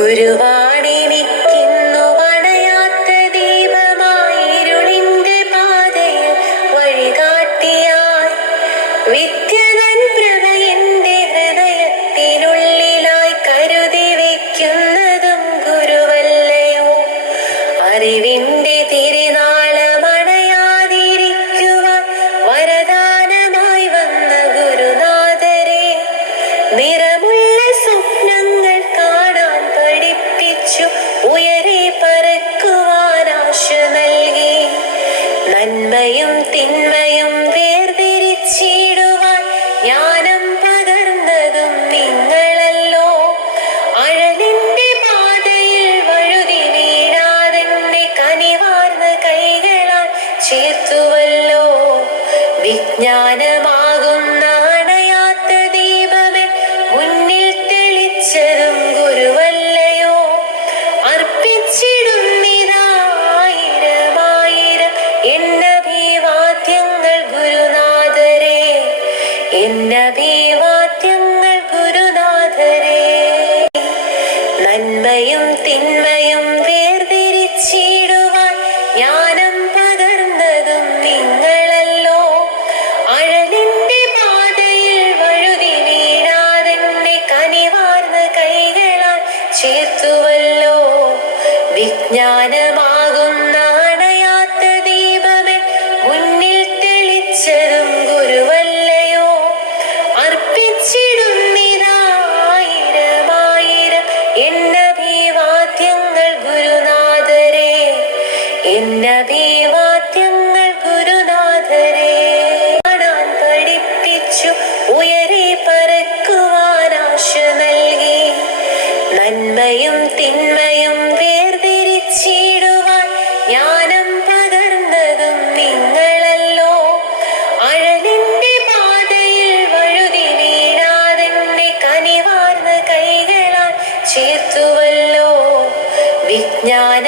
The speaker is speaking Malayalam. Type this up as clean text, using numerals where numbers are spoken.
ഗുരുവാണെനിക്കിന്നു വണയാത്ത ദീപമായിരുളിന്റെ പാതയിൽ വഴികാട്ടിയായി വിദ്യതൻ പ്രഭ എന്റെ ഹൃദയത്തിനുള്ളിലായി കരുതി വയ്ക്കുന്നതും ഗുരുവല്ലയോ. അറിവിന്റെ തിരുനാളമണയാതിരിക്കുവാൻ വരദാനമായി വന്ന ഗുരുനാഥരെ, നിറമുള്ള സ്വപ്നങ്ങൾ കാണാൻ പഠിപ്പിച്ചു ഉയരെ പറക്കുവാൻ ആശ നൽകി. നന്മയും തിന്മയും വേർതിരിച്ചിടുവാൻ ജ്ഞാനം പകർന്നതും നിങ്ങളല്ലോ. അഴലിന്റെ പാതയിൽ വഴുതി വീഴാതെന്നെ കനിവാർന്ന കൈകളാൽ ചേർത്തുവല്ലോ. വിജ്ഞാനമാകുന്ന അണയാത്ത ദീപമേ മുന്നിൽ തെളിച്ചതും ഗുരുവല്ലയോ. അർപ്പിച്ചിടുന്നിതായിരമായിരം എന്നഭിവാദ്യങ്ങൾ ഗുരുനാഥരെ, എന്നഭിവാദ്യങ്ങൾ ഗുരുനാഥരെ. നന്മയും തിന്മയും വേർതിരിച്ചിടുവാൻ ജ്ഞാനം പകർന്നതും നിങ്ങളല്ലോ. അഴലിന്റെ പാതയിൽ വഴുതി വീഴാതെന്നെ കനിവാർന്ന കൈകളാൽ ചേർത്തുവല്ലോ. വിജ്ഞാനമാകുന്ന അണയാത്ത ദീപമേ മുന്നിൽ തെളിച്ചതും ഗുരുവല്ലയോ. അർപ്പിച്ചിടുന്നിതായിരമായിരം എന്നഭിവാദ്യങ്ങൾ ഗുരുനാഥരെ, എന്നഭിവാദ്യങ്ങൾ ഗുരുനാഥരെ. കാണാൻ പഠിപ്പിച്ചു ഉയരെ പറക്കുവാൻ ആശ നൽകി. നന്മയും തിന്മയും വേർതിരിച്ചിടുവാൻ ജ്ഞാനം പകർന്നതും നിങ്ങളല്ലോ. അഴലിന്റെ പാതയിൽ വഴുതി വീഴാതെന്നെ കനിവാർന്ന കൈകളാൽ ചേർത്തുവല്ലോ. വിജ്ഞാന